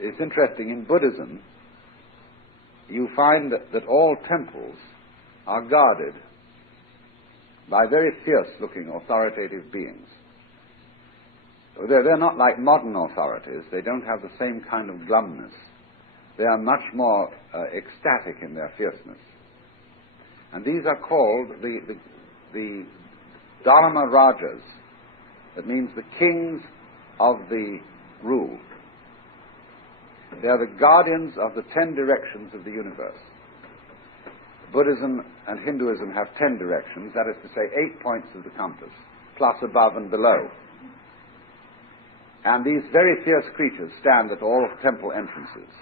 It's interesting, in Buddhism, you find that all temples are guarded by very fierce-looking authoritative beings. They're not like modern authorities. They don't have the same kind of glumness. They are much more ecstatic in their fierceness. And these are called the Dharma Rajas. That means the kings of the rule. They are the guardians of the 10 directions of the universe. Buddhism and Hinduism have 10 directions, that is to say 8 points of the compass, plus, above, and below. And these very fierce creatures stand at all temple entrances.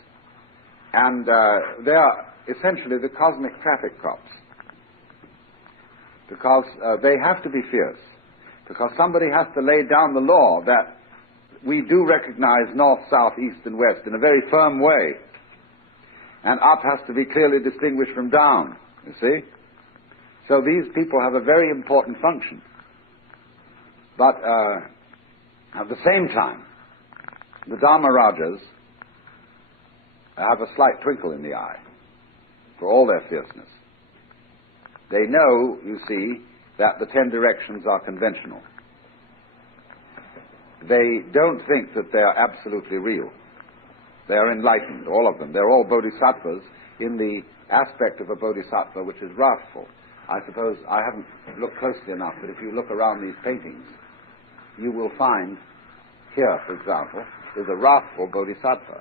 And they are essentially the cosmic traffic cops, because they have to be fierce, because somebody has to lay down the law that we do recognize north, south, east, and west in a very firm way. And up has to be clearly distinguished from down, you see? So these people have a very important function. But at the same time, the Dharma Rajas have a slight twinkle in the eye for all their fierceness. They know, you see, that the 10 directions are conventional. They don't think that they are absolutely real. They are enlightened, all of them. They're all bodhisattvas in the aspect of a bodhisattva which is wrathful. I suppose I haven't looked closely enough, but if you look around these paintings, you will find here, for example, is a wrathful bodhisattva,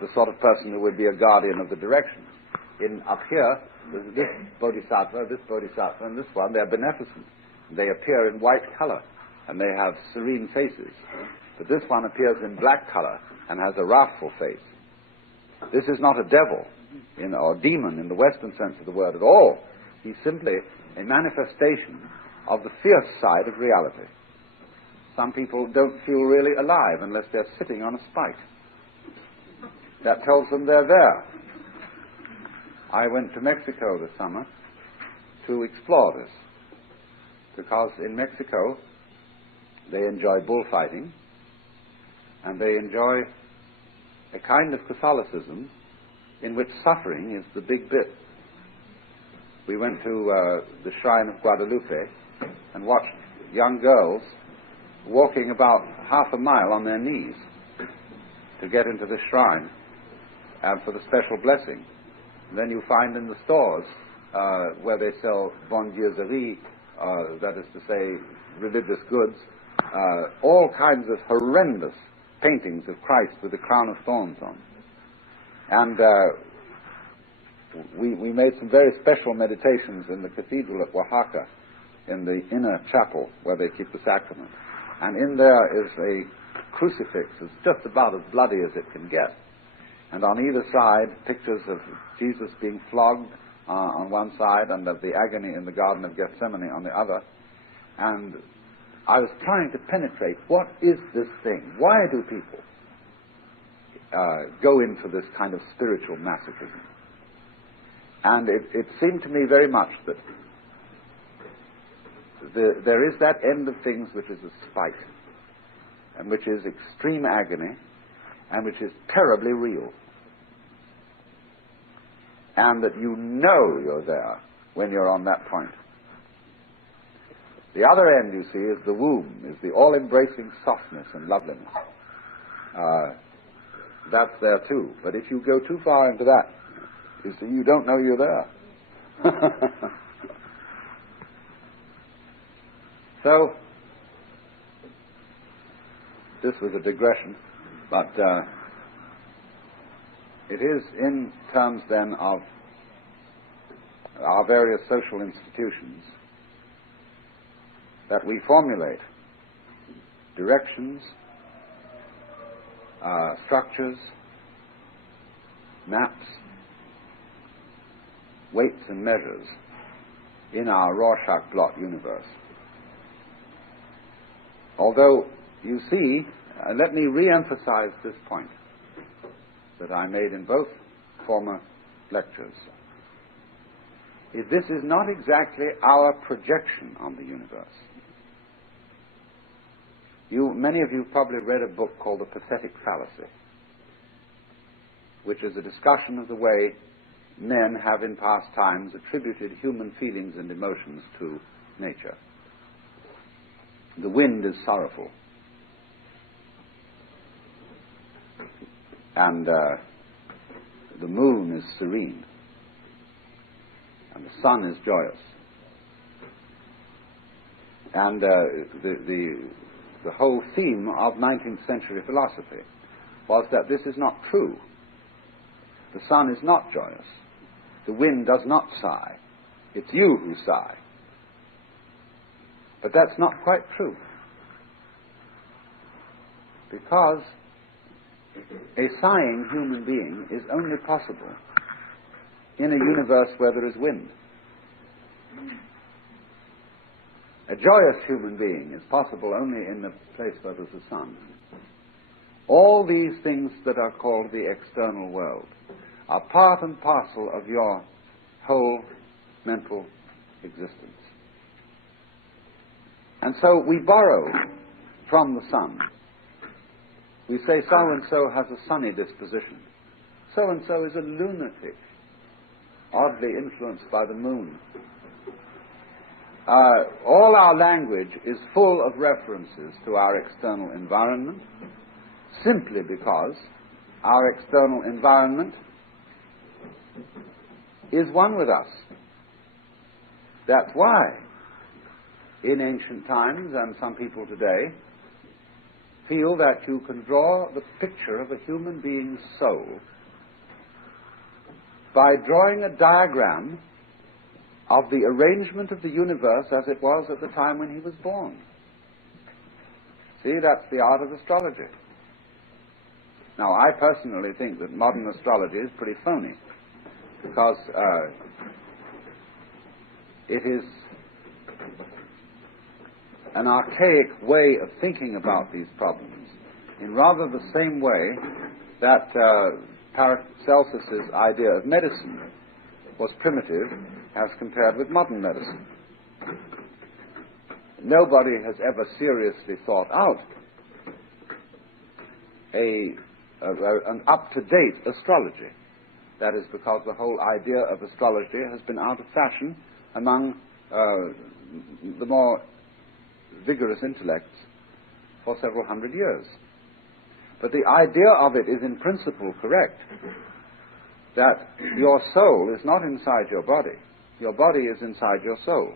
the sort of person who would be a guardian of the directions. Up here, there's this bodhisattva, and this one. They're beneficent. They appear in white color, and they have serene faces. But this one appears in black color and has a wrathful face. This is not a devil, or demon in the Western sense of the word at all. He's simply a manifestation of the fierce side of reality. Some people don't feel really alive unless they're sitting on a spike. That tells them they're there. I went to Mexico this summer to explore this, because in Mexico they enjoy bullfighting, and they enjoy a kind of Catholicism in which suffering is the big bit. We went to the shrine of Guadalupe and watched young girls walking about half a mile on their knees to get into the shrine and for the special blessing. And then you find in the stores where they sell bondieuserie, that is to say religious goods, all kinds of horrendous paintings of Christ with the crown of thorns on. And we made some very special meditations in the cathedral at Oaxaca, in the inner chapel where they keep the sacrament. And in there is a crucifix that's just about as bloody as it can get. And on either side, pictures of Jesus being flogged on one side and of the agony in the Garden of Gethsemane on the other. And I was trying to penetrate, what is this thing? Why do people go into this kind of spiritual masochism? And it seemed to me very much that there is that end of things which is a spite, and which is extreme agony, and which is terribly real. And that you know you're there when you're on that point. The other end, you see, is the womb, is the all-embracing softness and loveliness. That's there too. But if you go too far into that, you see, you don't know you're there. So, this was a digression, but it is in terms then of our various social institutions that we formulate directions, structures, maps, weights and measures in our Rorschach blot universe. Although, you see, let me re-emphasize this point that I made in both former lectures. This is not exactly our projection on the universe. Many of you probably read a book called The Pathetic Fallacy, which is a discussion of the way men have in past times attributed human feelings and emotions to nature. The wind is sorrowful, and the moon is serene, and the sun is joyous. And the whole theme of 19th century philosophy was that this is not true. The sun is not joyous. The wind does not sigh. It's you who sigh. But that's not quite true. Because a sighing human being is only possible in a universe where there is wind. A joyous human being is possible only in the place where there's a sun. All these things that are called the external world are part and parcel of your whole mental existence. And so we borrow from the sun. We say so-and-so has a sunny disposition. So-and-so is a lunatic, oddly influenced by the moon. All our language is full of references to our external environment, simply because our external environment is one with us. That's why, in ancient times, and some people today, feel that you can draw the picture of a human being's soul by drawing a diagram of the arrangement of the universe as it was at the time when he was born. See, that's the art of astrology. Now, I personally think that modern astrology is pretty phony, because it is an archaic way of thinking about these problems in rather the same way that Paracelsus's idea of medicine was primitive as compared with modern medicine. Nobody has ever seriously thought out an up-to-date astrology. That is because the whole idea of astrology has been out of fashion among the more vigorous intellects for several hundred years. But the idea of it is in principle correct, that your soul is not inside your body. Your body is inside your soul.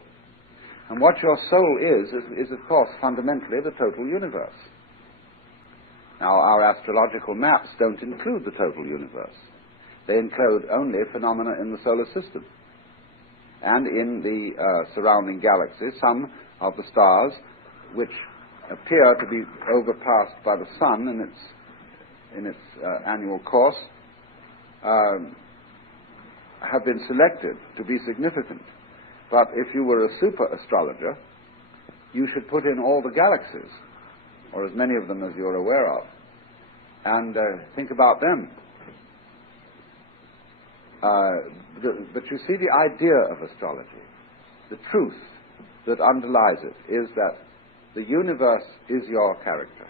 And what your soul is of course, fundamentally the total universe. Now, our astrological maps don't include the total universe. They include only phenomena in the solar system. And in the surrounding galaxies, some of the stars which appear to be overpassed by the sun in its annual course have been selected to be significant. But if you were a super astrologer, you should put in all the galaxies, or as many of them as you're aware of, and think about them. But you see, the idea of astrology, the truth that underlies it, is that the universe is your character.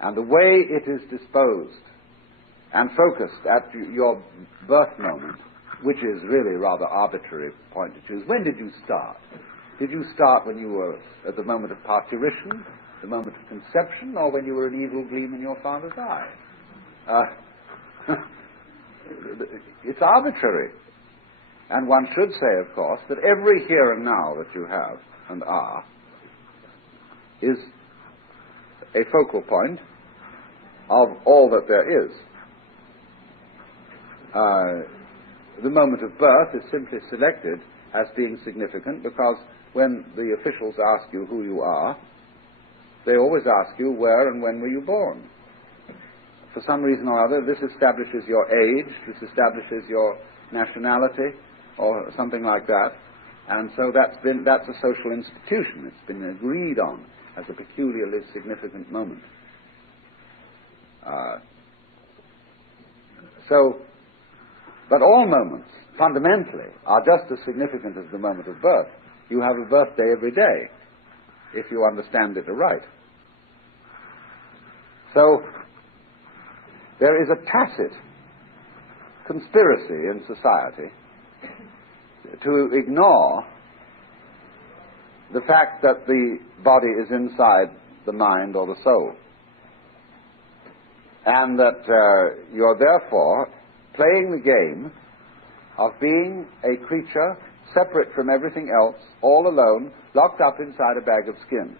And the way it is disposed and focused at your birth moment, which is really a rather arbitrary point to choose. When did you start? Did you start when you were at the moment of parturition, the moment of conception, or when you were an evil gleam in your father's eye? It's arbitrary. And one should say, of course, that every here and now that you have and are is a focal point of all that there is. The moment of birth is simply selected as being significant because when the officials ask you who you are, they always ask you where and when were you born. For some reason or other, this establishes your age, this establishes your nationality, or something like that, and so that's a social institution. It's been agreed on as a peculiarly significant moment. But all moments, fundamentally, are just as significant as the moment of birth. You have a birthday every day. if you understand it aright. So there is a tacit conspiracy in society to ignore the fact that the body is inside the mind or the soul, and that you're therefore playing the game of being a creature separate from everything else, all alone, locked up inside a bag of skin,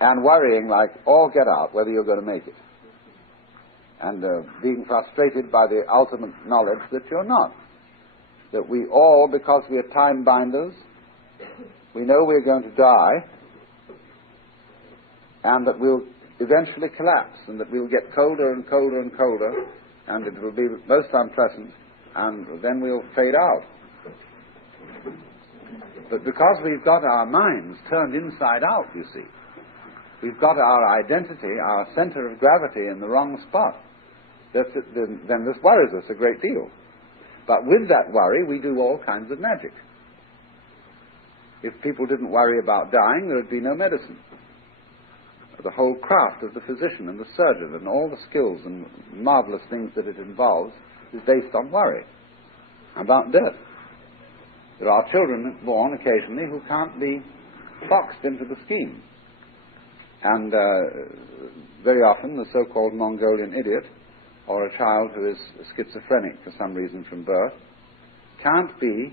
and worrying like all get out whether you're going to make it, and being frustrated by the ultimate knowledge that you're not. That we all, because we are time binders, we know we're going to die, and that we'll eventually collapse, and that we'll get colder and colder and colder, and it will be most unpleasant, and then we'll fade out. But because we've got our minds turned inside out, you see, we've got our identity, our center of gravity in the wrong spot, then this worries us a great deal. But with that worry, we do all kinds of magic. If people didn't worry about dying, there would be no medicine. The whole craft of the physician and the surgeon and all the skills and marvelous things that it involves is based on worry about death. There are children born occasionally who can't be boxed into the scheme. And very often the so-called Mongolian idiot, or a child who is schizophrenic for some reason from birth, can't be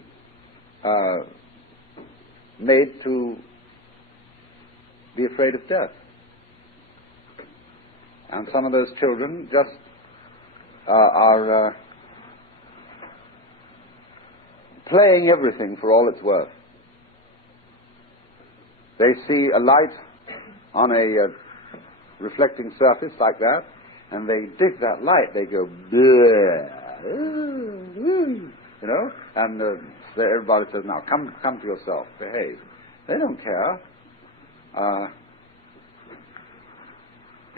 made to be afraid of death. And some of those children just are playing everything for all it's worth. They see a light on a reflecting surface like that, and they dig that light. They go, you know, and everybody says, now come to yourself, behave. They don't care.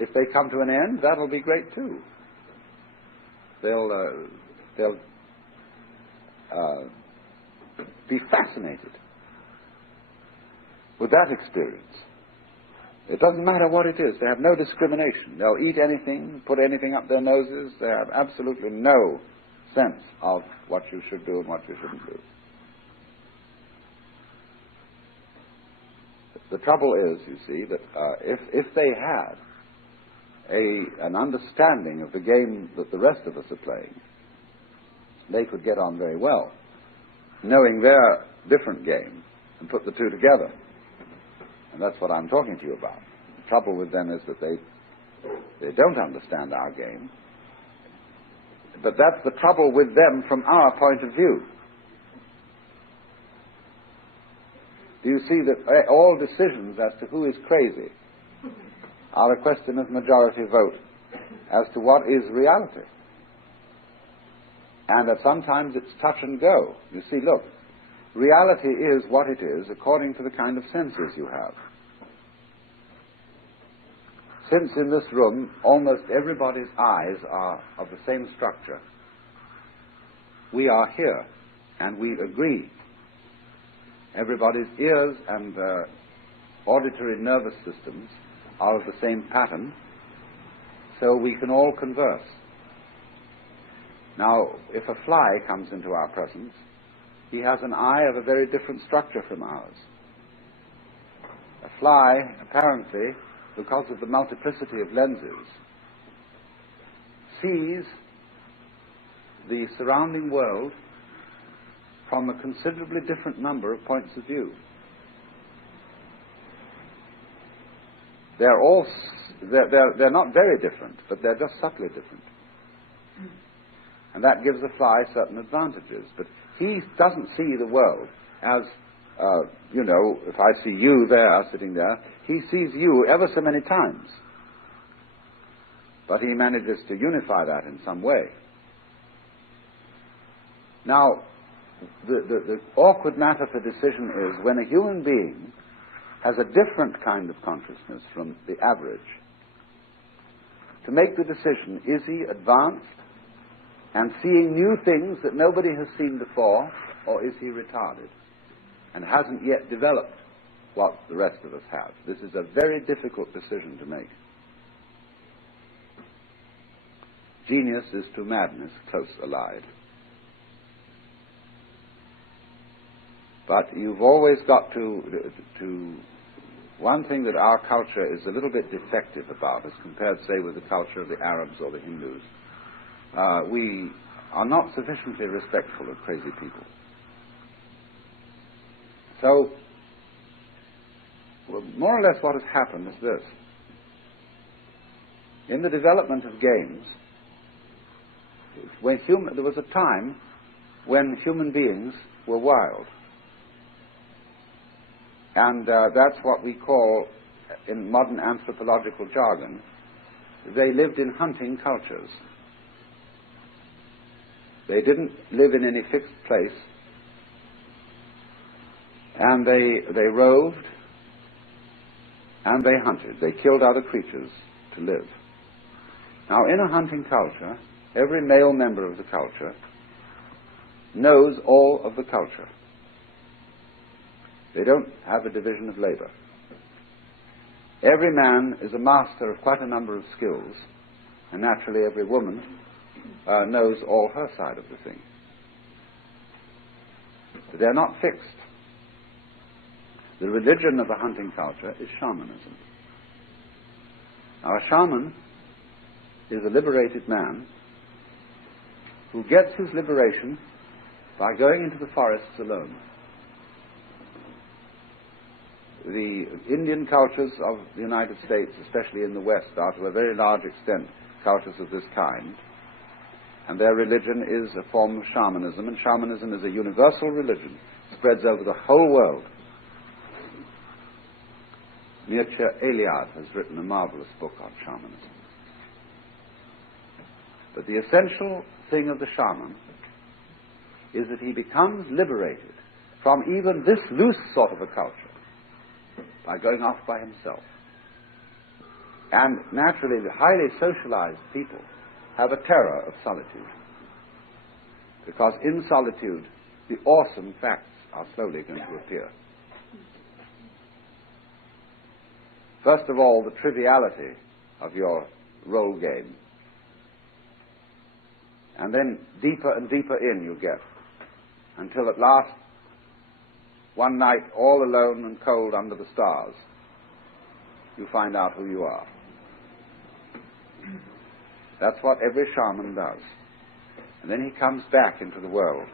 If they come to an end, that'll be great too. They'll be fascinated with that experience. It doesn't matter what it is. They have no discrimination. They'll eat anything, put anything up their noses. They have absolutely no sense of what you should do and what you shouldn't do. The trouble is, you see, that if they had an understanding of the game that the rest of us are playing, they could get on very well, knowing their different game, and put the two together. And that's what I'm talking to you about. The trouble with them is that they don't understand our game. But that's the trouble with them from our point of view. Do you see that all decisions as to who is crazy are a question of majority vote as to what is reality? And that sometimes it's touch and go. You see, look, reality is what it is according to the kind of senses you have. Since in this room almost everybody's eyes are of the same structure, we are here and we agree. Everybody's ears and auditory nervous systems are of the same pattern, so we can all converse. Now, if a fly comes into our presence, he has an eye of a very different structure from ours. A fly, apparently, because of the multiplicity of lenses, sees the surrounding world from a considerably different number of points of view. They're not very different, but they're just subtly different. And that gives the fly certain advantages. But he doesn't see the world as, you know, if I see you there, sitting there, he sees you ever so many times. But he manages to unify that in some way. Now, the awkward matter for decision is when a human being has a different kind of consciousness from the average. To make the decision, is he advanced and seeing new things that nobody has seen before, or is he retarded and hasn't yet developed what the rest of us have. This is a very difficult decision to make. Genius is to madness close allied. But you've always got to one thing that our culture is a little bit defective about, as compared, say, with the culture of the Arabs or the Hindus. We are not sufficiently respectful of crazy people. So, well, more or less what has happened is this. In the development of games, there was a time when human beings were wild. And that's what we call, in modern anthropological jargon, they lived in hunting cultures. They didn't live in any fixed place, and they roved, and they hunted. They killed other creatures to live. Now, in a hunting culture, every male member of the culture knows all of the culture. They don't have a division of labor. Every man is a master of quite a number of skills, and naturally every woman knows all her side of the thing. But they're not fixed. The religion of a hunting culture is shamanism. Now, a shaman is a liberated man who gets his liberation by going into the forests alone. The Indian cultures of the United States, especially in the West, are to a very large extent cultures of this kind. And their religion is a form of shamanism, and shamanism is a universal religion, spreads over the whole world. Mircea Eliade has written a marvelous book on shamanism. But the essential thing of the shaman is that he becomes liberated from even this loose sort of a culture by going off by himself. And naturally, the highly socialized people have a terror of solitude, because in solitude the awesome facts are slowly going to appear. First of all, the triviality of your role game, and then deeper and deeper in you get, until at last, one night, all alone and cold under the stars, you find out who you are. That's what every shaman does. And then he comes back into the world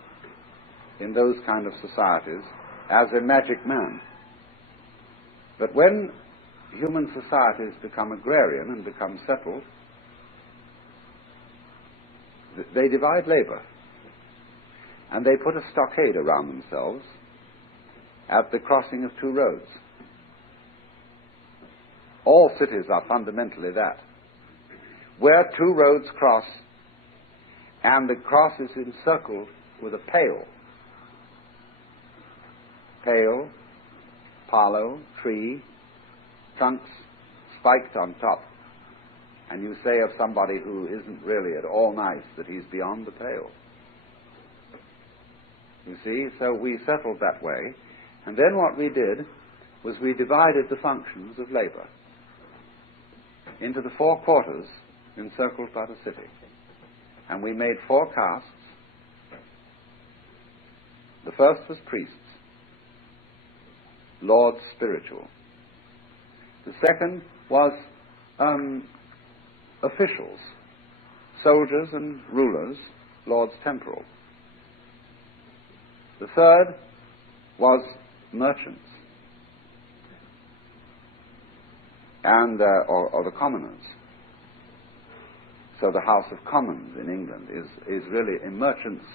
in those kind of societies as a magic man. But when human societies become agrarian and become settled, they divide labor. And they put a stockade around themselves at the crossing of two roads. All cities are fundamentally that. Where two roads cross, and the cross is encircled with a pale. Pale, palo, tree, trunks spiked on top. And you say of somebody who isn't really at all nice that he's beyond the pale. You see, so we settled that way. And then what we did was we divided the functions of labor into the four quarters encircled by the city. And we made four castes. The first was priests, lords spiritual. The second was officials, soldiers and rulers, lords temporal. The third was merchants, and or the commoners. So the House of Commons in England is really a merchants'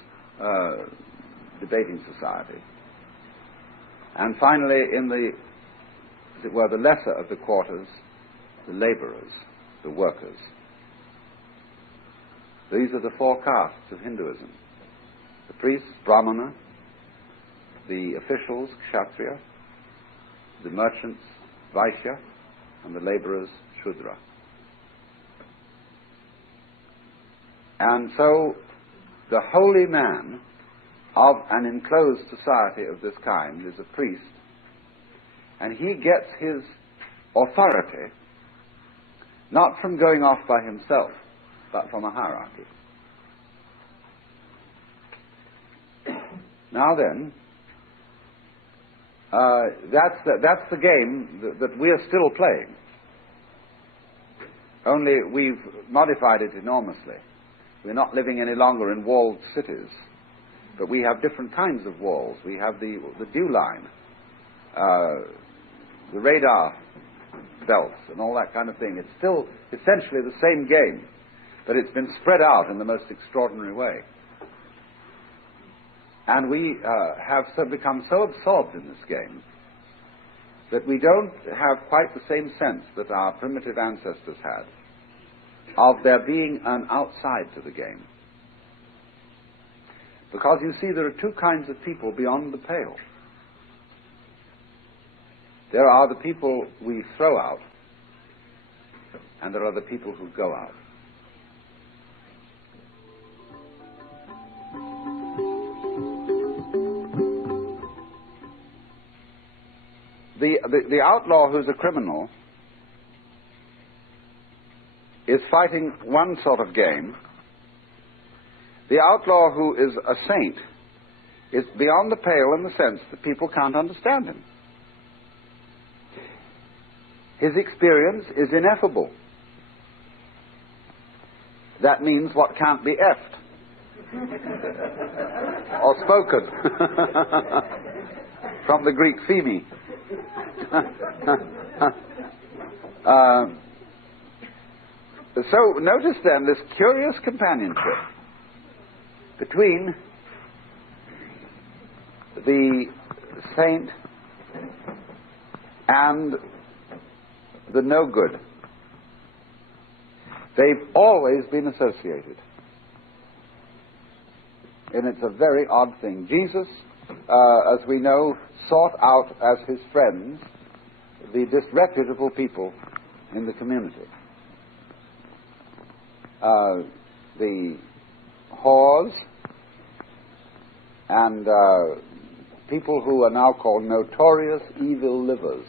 debating society. And finally, in the, as it were, the lesser of the quarters, the laborers, the workers. These are the four castes of Hinduism: the priests, Brahmana; the officials, Kshatriya; the merchants, Vaishya; and the laborers, Shudra. And so the holy man of an enclosed society of this kind is a priest, And he gets his authority not from going off by himself, but from a hierarchy. Now then, that's the game that we're still playing. Only we've modified it enormously. We're not living any longer in walled cities, but we have different kinds of walls. We have the dew line, the radar belts, and all that kind of thing. It's still essentially the same game, but it's been spread out in the most extraordinary way. And we have become so absorbed in this game that we don't have quite the same sense that our primitive ancestors had of there being an outside to the game. Because you see, there are two kinds of people beyond the pale. There are the people we throw out, and there are the people who go out. The outlaw who's a criminal is fighting one sort of game. The outlaw who is a saint is beyond the pale in the sense that people can't understand him. His experience is ineffable. That means what can't be effed or spoken. From the Greek pheme. So notice then this curious companionship between the saint and the no good. They've always been associated. And it's a very odd thing. Jesus, as we know, sought out as his friends the disreputable people in the community. The whores and people who are now called notorious evil livers.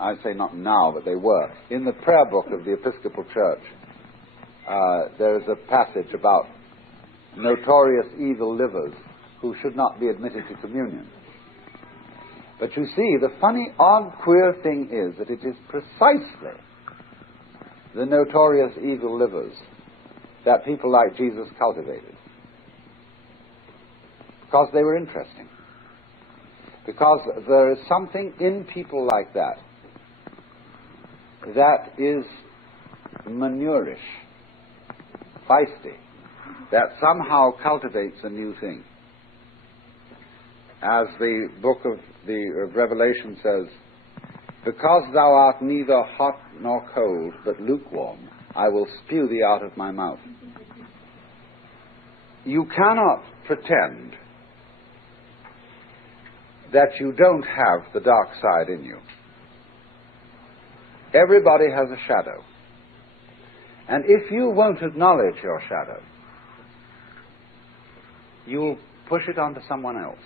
I say not now, but they were. In the prayer book of the Episcopal Church, there is a passage about notorious evil livers who should not be admitted to communion. But you see, the funny, odd, queer thing is that it is precisely the notorious evil livers that people like Jesus cultivated. Because they were interesting. Because there is something in people like that that is manurish, feisty, that somehow cultivates a new thing. As the book of Revelation says, because thou art neither hot nor cold, but lukewarm, I will spew thee out of my mouth. You cannot pretend that you don't have the dark side in you. Everybody has a shadow. And if you won't acknowledge your shadow, you'll push it onto someone else.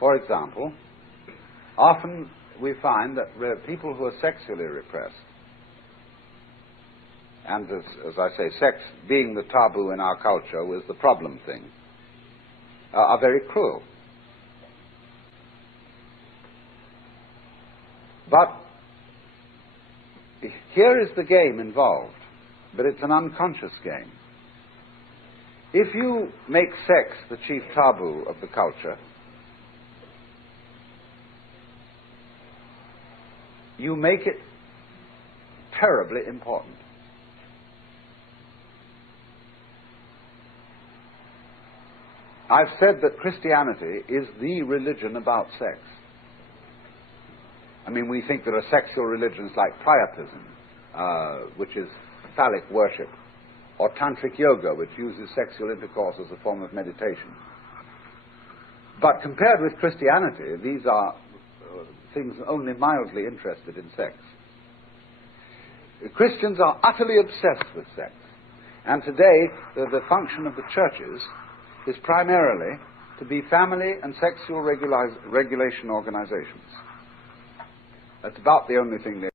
For example, often we find that people who are sexually repressed, and as I say, sex being the taboo in our culture was the problem thing, are very cruel. But here is the game involved, but it's an unconscious game. If you make sex the chief taboo of the culture, you make it terribly important. I've said that Christianity is the religion about sex. I mean, we think there are sexual religions like priapism, which is phallic worship, or tantric yoga, which uses sexual intercourse as a form of meditation. But compared with Christianity, these are things only mildly interested in sex. Christians are utterly obsessed with sex. And today, the function of the churches is primarily to be family and sexual regulation organizations. That's about the only thing they